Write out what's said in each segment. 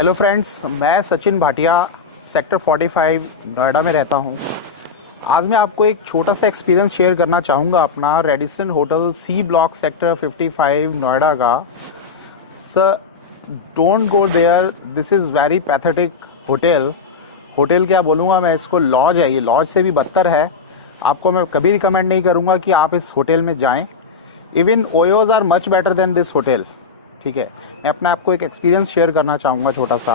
Hello friends, मैं Sachin Bhatia sector 45 Noida में रहता हूं। आज मैं आपको एक छोटा सा एक्सपीरियंस शेयर करना चाहूँगा अपना Radisson hotel C block sector 55 Noida का। Sir, don't go there, this is very pathetic hotel क्या बोलूँगा मैं इसको, लॉज है, ये लॉज से भी बदतर है। आपको मैं कभी रिकमेंड नहीं करूँगा कि आप इस होटल में जाएं। Even OYOs are much better than this hotel. ठीक है, मैं अपना आपको एक एक्सपीरियंस शेयर करना चाहूँगा छोटा सा।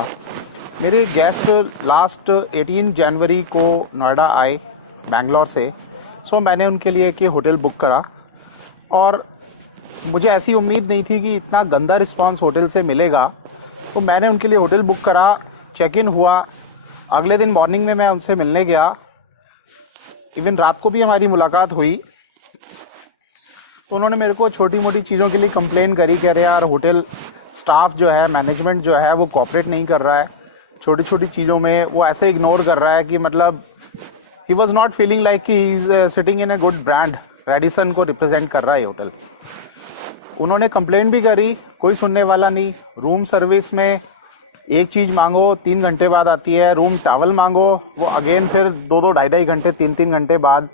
मेरे गेस्ट लास्ट 18 जनवरी को नोएडा आए बैंगलोर से। सो मैंने उनके लिए एक होटल बुक करा और मुझे ऐसी उम्मीद नहीं थी कि इतना गंदा रिस्पांस होटल से मिलेगा। तो मैंने उनके लिए होटल बुक करा, चेक इन हुआ, अगले दिन मॉर्निंग में मैं उनसे मिलने गया। इवन रात को भी हमारी मुलाकात हुई तो उन्होंने मेरे को छोटी मोटी चीज़ों के लिए कंप्लेन करी, कह रहे यार होटल स्टाफ जो है, मैनेजमेंट जो है वो कोऑपरेट नहीं कर रहा है, छोटी छोटी चीज़ों में वो ऐसे इग्नोर कर रहा है कि मतलब he was not feeling like कि he is sitting in a good brand, Radisson को रिप्रेजेंट कर रहा है होटल। उन्होंने कंप्लेन भी करी, कोई सुनने वाला नहीं। रूम सर्विस में एक चीज़ मांगो 3 घंटे बाद आती है, रूम टॉवल मांगो वो अगेन फिर 2-2, 2.5 घंटे, 3-3 घंटे बाद,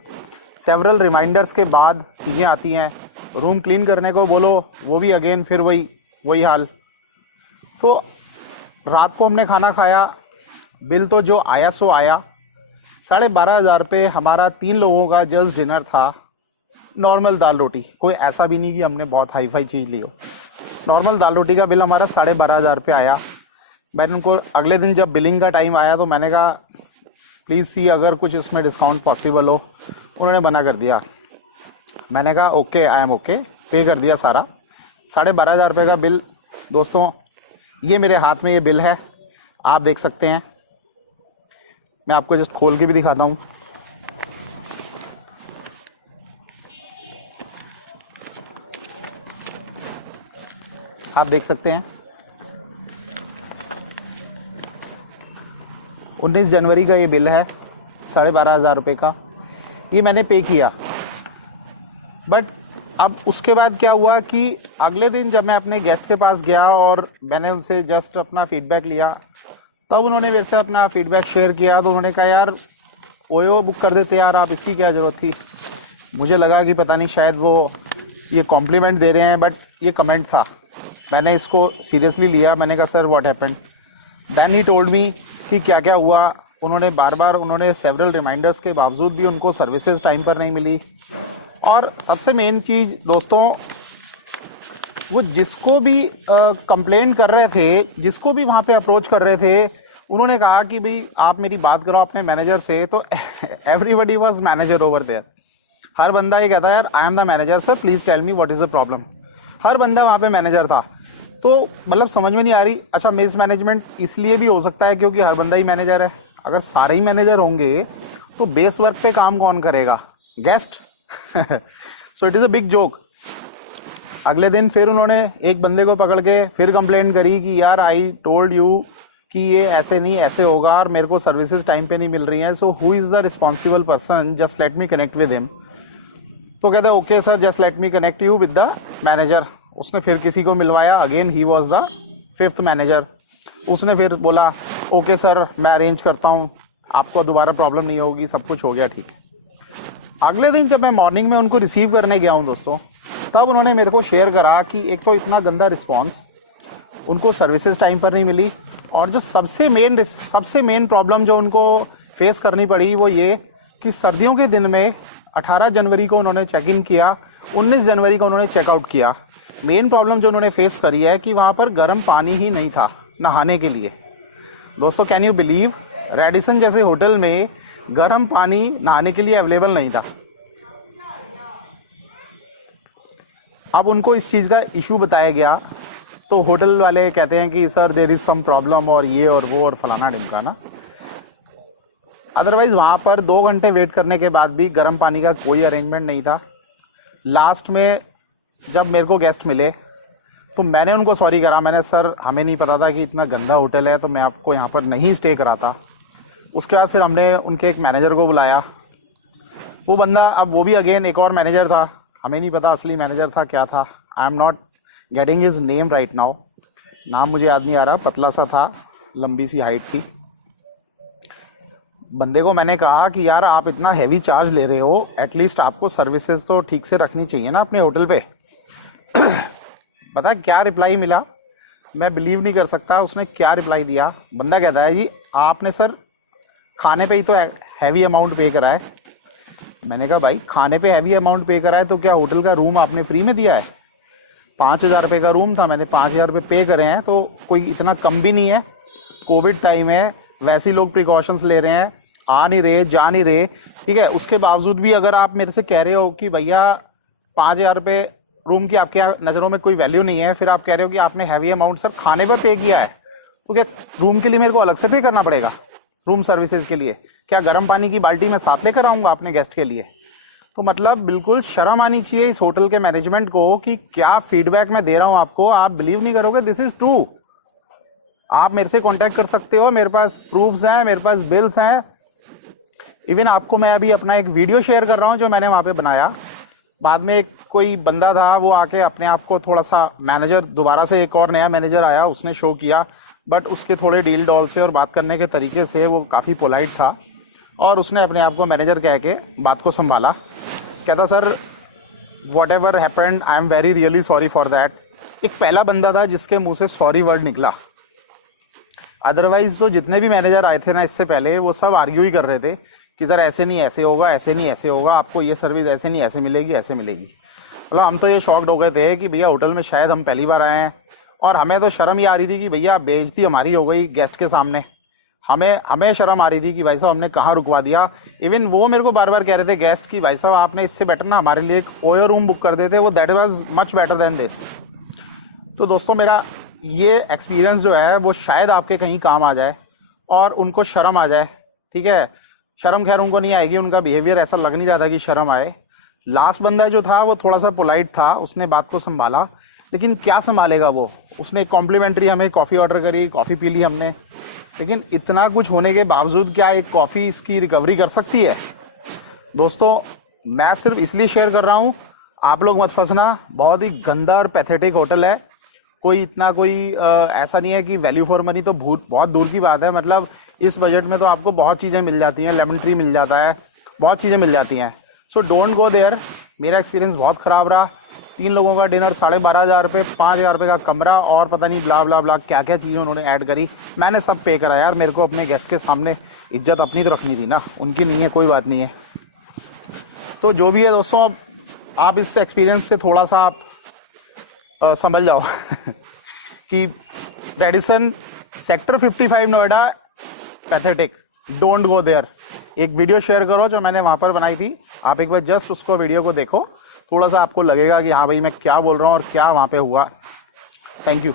सेवरल रिमाइंडर्स के बाद चीज़ें आती हैं। रूम क्लीन करने को बोलो वो भी अगेन फिर वही हाल। तो रात को हमने खाना खाया, बिल तो जो आया सो आया, 12,500 पे हमारा 3 लोगों का जस्ट डिनर था। नॉर्मल दाल रोटी, कोई ऐसा भी नहीं कि हमने बहुत हाई फाई चीज़ ली हो। नॉर्मल दाल रोटी का बिल हमारा 12,500 पे आया। मैंने उनको अगले दिन जब बिलिंग का टाइम आया तो मैंने कहा प्लीज़ सी अगर कुछ इसमें डिस्काउंट पॉसिबल हो। उन्होंने मना कर दिया। मैंने कहा ओके, आई एम ओके, पे कर दिया सारा। 12,500 रुपये का बिल। दोस्तों, ये मेरे हाथ में ये बिल है, आप देख सकते हैं। मैं आपको जस्ट खोल के भी दिखाता हूँ। आप देख सकते हैं 19 जनवरी का ये बिल है 12,500 रुपये का। ये मैंने पे किया। बट अब उसके बाद क्या हुआ कि अगले दिन जब मैं अपने गेस्ट के पास गया और मैंने उनसे जस्ट अपना फीडबैक लिया, तब उन्होंने मेरे से अपना फीडबैक शेयर किया। तो उन्होंने कहा यार ओयो बुक कर देते यार, आप इसकी क्या ज़रूरत थी। मुझे लगा कि पता नहीं शायद वो ये कॉम्प्लीमेंट दे रहे हैं, बट ये कमेंट था। मैंने इसको सीरियसली लिया। मैंने कहा sir what happened. Then he told me कि क्या क्या हुआ। उन्होंने उन्होंने सेवरल रिमाइंडर्स के बावजूद भी उनको सर्विसेज टाइम पर नहीं मिली। और सबसे मेन चीज़ दोस्तों, वो जिसको भी कंप्लेंट कर रहे थे, जिसको भी वहाँ पे अप्रोच कर रहे थे, उन्होंने कहा कि भाई आप मेरी बात करो अपने मैनेजर से। तो everybody was manager over there. हर बंदा ये कहता है यार I am the manager sir, please tell me what is the problem. हर बंदा वहाँ पे मैनेजर था। तो मतलब समझ में नहीं आ रही। अच्छा, मिस मैनेजमेंट इसलिए भी हो सकता है क्योंकि हर बंदा ही मैनेजर है। अगर सारे ही मैनेजर होंगे तो बेस वर्क पे काम कौन करेगा? Guest. So it is a big joke. अगले दिन फिर उन्होंने एक बंदे को पकड़ के फिर कंप्लेंट करी कि यार आई टोल्ड यू कि ये ऐसे नहीं ऐसे होगा और मेरे को सर्विसेज टाइम पे नहीं मिल रही हैं। So who is the responsible person, just let me connect with him. तो कहते हैं okay sir, just let me connect you with the manager. उसने फिर किसी को मिलवाया। Again he was the 5th manager. उसने फिर बोला ओके सर, मैं अरेंज करता हूँ, आपको दोबारा प्रॉब्लम नहीं होगी, सब कुछ हो गया ठीक है। अगले दिन जब मैं मॉर्निंग में उनको रिसीव करने गया हूँ दोस्तों, तब उन्होंने मेरे को शेयर करा कि एक तो इतना गंदा रिस्पांस, उनको सर्विसेज टाइम पर नहीं मिली, और जो सबसे मेन प्रॉब्लम जो उनको फेस करनी पड़ी वो ये कि सर्दियों के दिन में 18 जनवरी को उन्होंने चेक इन किया, 19 जनवरी को उन्होंने चेकआउट किया। मेन प्रॉब्लम जो उन्होंने फेस करी है कि वहाँ पर गर्म पानी ही नहीं था नहाने के लिए। दोस्तों, कैन यू बिलीव, रेडिसन जैसे होटल में गर्म पानी नहाने के लिए अवेलेबल नहीं था। अब उनको इस चीज़ का इशू बताया गया तो होटल वाले कहते हैं कि sir there is some problem और ये और वो और फलाना ढिमकाना। अदरवाइज वहाँ पर 2 घंटे वेट करने के बाद भी गर्म पानी का कोई अरेंजमेंट नहीं था। लास्ट में जब मेरे को गेस्ट मिले तो मैंने उनको सॉरी करा। मैंने सर हमें नहीं पता था कि इतना गंदा होटल है, तो मैं आपको यहाँ पर नहीं स्टे कराता। उसके बाद फिर हमने उनके एक मैनेजर को बुलाया। वो बंदा, अब वो भी अगेन एक और मैनेजर था, हमें नहीं पता असली मैनेजर था क्या था। I am not getting his name right now, नाम मुझे याद नहीं आ रहा, पतला सा था। लंबी सी हाइट थी। बंदे को मैंने कहा कि यार आप इतना हैवी चार्ज ले रहे हो, एटलीस्ट आपको सर्विसेज तो ठीक से रखनी चाहिए ना अपने होटल पे। पता क्या रिप्लाई मिला? मैं बिलीव नहीं कर सकता उसने क्या रिप्लाई दिया। बंदा कहता है जी आपने सर खाने पे ही तो हैवी अमाउंट पे करा है। मैंने कहा भाई खाने पे हैवी अमाउंट पे करा है तो क्या होटल का रूम आपने फ्री में दिया है? 5,000 रुपये का रूम था, मैंने 5,000 रुपये पे करे हैं, तो कोई इतना कम भी नहीं है। कोविड टाइम है, वैसे ही लोग प्रिकॉशंस ले रहे हैं, आ नहीं रहे, जा नहीं रहे, ठीक है। उसके बावजूद भी अगर आप मेरे से कह रहे हो कि भैया 5,000 रुपये रूम की आपके नज़रों में कोई वैल्यू नहीं है, फिर आप कह रहे हो कि आपने हैवी अमाउंट सर खाने पर पे किया है, तो क्या रूम के लिए मेरे को अलग से पे करना पड़ेगा? रूम सर्विसेज के लिए क्या गर्म पानी की बाल्टी में साथ लेकर आऊँगा अपने गेस्ट के लिए? तो मतलब बिल्कुल शर्म आनी चाहिए इस होटल के मैनेजमेंट को कि क्या फीडबैक मैं दे रहा हूँ आपको। आप बिलीव नहीं करोगे, दिस इज ट्रू। आप मेरे से कांटेक्ट कर सकते हो, मेरे पास प्रूफ्स हैं, मेरे पास बिल्स हैं। इवन आपको मैं अभी अपना एक वीडियो शेयर कर रहा हूँ जो मैंने वहाँ पे बनाया। बाद में एक कोई बंदा था, वो आके अपने आप को थोड़ा सा मैनेजर, दोबारा से एक और नया मैनेजर आया, उसने शो किया, बट उसके थोड़े डील डॉल से और बात करने के तरीके से वो काफ़ी पोलाइट था और उसने अपने आप को मैनेजर कह के बात को संभाला। कहता sir what ever happened I am very really sorry for that. एक पहला बंदा था जिसके मुंह से सॉरी वर्ड निकला। अदरवाइज तो जितने भी मैनेजर आए थे ना इससे पहले, वो सब आर्ग्यू ही कर रहे थे कि सर ऐसे नहीं ऐसे होगा, ऐसे नहीं ऐसे होगा, आपको ये सर्विस ऐसे नहीं ऐसे मिलेगी, ऐसे मिलेगी। मतलब हम तो ये शॉक्ड हो गए थे कि भैया होटल में शायद हम पहली बार आए हैं और हमें तो शर्म ही आ रही थी कि भैया बेइज्जती हमारी हो गई गेस्ट के सामने। हमें शर्म आ रही थी कि भाई साहब हमने कहाँ रुकवा दिया। इवन वो मेरे को बार बार कह रहे थे गेस्ट की भाई साहब आपने इससे बेटर ना हमारे लिए एक ओयो रूम बुक कर देते, वो that was much better than this. तो दोस्तों मेरा ये एक्सपीरियंस जो है वो शायद आपके कहीं काम आ जाए और उनको शर्म आ जाए, ठीक है। शर्म खैर उनको नहीं आएगी, उनका बिहेवियर ऐसा लग नहीं रहा था कि शर्म आए। लास्ट बंदा जो था वो थोड़ा सा पोलाइट था, उसने बात को संभाला, लेकिन क्या संभालेगा वो। उसने कॉम्प्लीमेंट्री हमें कॉफ़ी ऑर्डर करी, कॉफ़ी पी ली हमने, लेकिन इतना कुछ होने के बावजूद क्या एक कॉफ़ी इसकी रिकवरी कर सकती है? दोस्तों मैं सिर्फ इसलिए शेयर कर रहा हूँ, आप लोग मत फंसना। बहुत ही गंदा और पैथेटिक होटल है। कोई इतना कोई ऐसा नहीं है कि वैल्यू फॉर मनी तो बहुत दूर की बात है। मतलब इस बजट में तो आपको बहुत चीज़ें मिल जाती हैं, लेमन ट्री मिल जाता है, बहुत चीज़ें मिल जाती हैं। So don't go there. मेरा एक्सपीरियंस बहुत ख़राब रहा। 3 लोगों का डिनर 12,500 रुपये, 5,000 रुपये का कमरा और पता नहीं ब्ला ब्ला ब्ला क्या क्या चीज़ें उन्होंने ऐड करी। मैंने सब पे करा यार, मेरे को अपने गेस्ट के सामने इज्जत अपनी तो रखनी थी ना, उनकी नहीं है, कोई बात नहीं है। तो जो भी है दोस्तों, आप इस एक्सपीरियंस से थोड़ा सा आप समझ जाओ कि Radisson sector 55 Noida pathetic, don't go there. एक वीडियो शेयर करो जो मैंने वहाँ पर बनाई थी, आप एक बार जस्ट उसको वीडियो को देखो, थोड़ा सा आपको लगेगा कि हाँ भाई मैं क्या बोल रहा हूँ और क्या वहाँ पे हुआ। Thank you.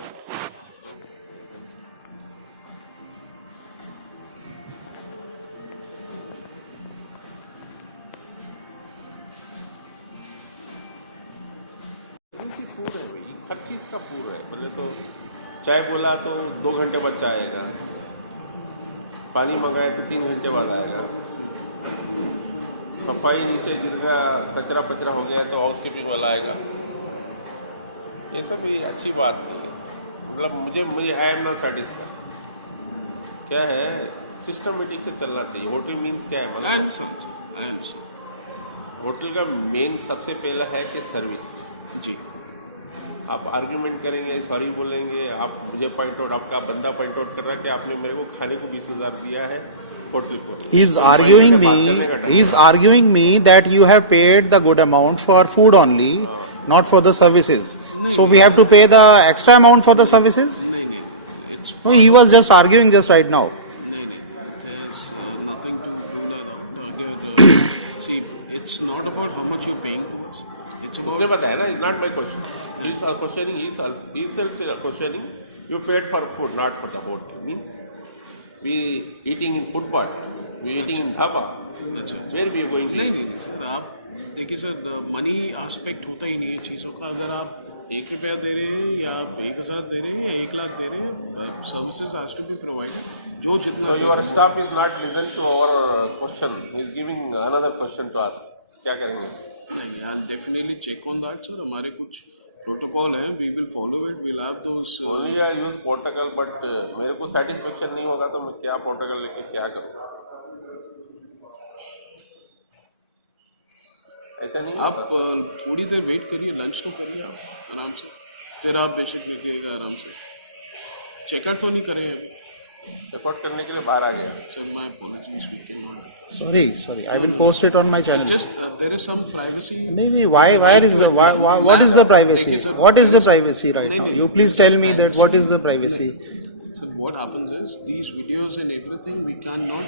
हर चीज़ का पूरा है। पहले तो चाय बोला तो 2 घंटे बाद चाय आएगा, पानी मंगाए तो 3 घंटे बाद आएगा, सफाई नीचे गिर गया, कचरा पचरा हो गया तो हाउस कीपिंग वाला आएगा। ये सब ये अच्छी बात नहीं है। मतलब मुझे आई एम नॉट सेटिस्फाइड। क्या है, सिस्टमेटिक से चलना चाहिए। होटल मीन्स क्या है? मतलब होटल का मेन सबसे पहला है कि सर्विस। जी, आप आर्ग्यूमेंट करेंगे, सॉरी बोलेंगे, आप मुझे पॉइंट आउट, आपका बंदा पॉइंट आउट कर रहा है कि आपने मेरे को खाने को 20,000 दिया है होटल को। He is arguing me that you have paid the good amount for food only, not for the services. So we have to pay the extra amount for the services? No, he was just arguing just right now. There's nothing to do that. See, it's not about how much you're paying to us. It's about. उसने बताया ना, it's not my question. He's questioning, he's self questioning. You paid for food, not for the boat. Means we eating in footpath, we eating in dhaba. That's it. Where we are going to eat? नहीं sir, आप देखिए sir, money aspect होता ही नहीं है चीज़ों का। अगर आप 1 रुपया दे रहे हैं या आप 1,000 दे रहे हैं या 1 लाख दे रहे हैं, services has to be provided. जो जितना So your staff is not listen to our question. He is giving another question to us. क्या करेंगे? नहीं, I definitely check on that sir. हमारे कुछ प्रोटोकॉल है, we will follow it, we'll have those only I use protocol, but मेरे को satisfaction नहीं होगा तो मैं क्या प्रोटोकॉल लेके क्या करूँ? ऐसा नहीं आप होता। थोड़ी देर वेट करिए, लंच तो करिए आप आराम से, फिर आप बेशक निकलिएगा आराम से। चेकआउट तो नहीं करें अभी? चेकआउट करने के लिए बाहर आ गया। Sir my apologies, we can not. Sorry, I will post it on my channel. Just there is some privacy. No, what is the privacy? What is the privacy right now? You please tell me that what is the privacy? So what happens is these videos and everything we cannot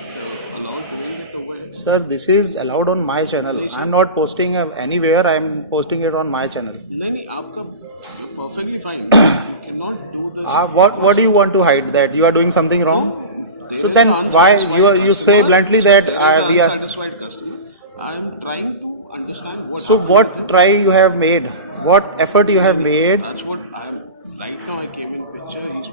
allow doing it over here. Sir, this is allowed on my channel. I am not posting anywhere. I am posting it on my channel. नहीं आपका perfectly fine. You cannot do this. What do you want to hide? That you are doing something wrong? There So is then an why unsatisfied you say customer. bluntly So that there is we an are? unsatisfied customer. I am trying to understand what. So happened what with it. try you have made? What effort you have made? That's what I am. Right now I came in picture. He's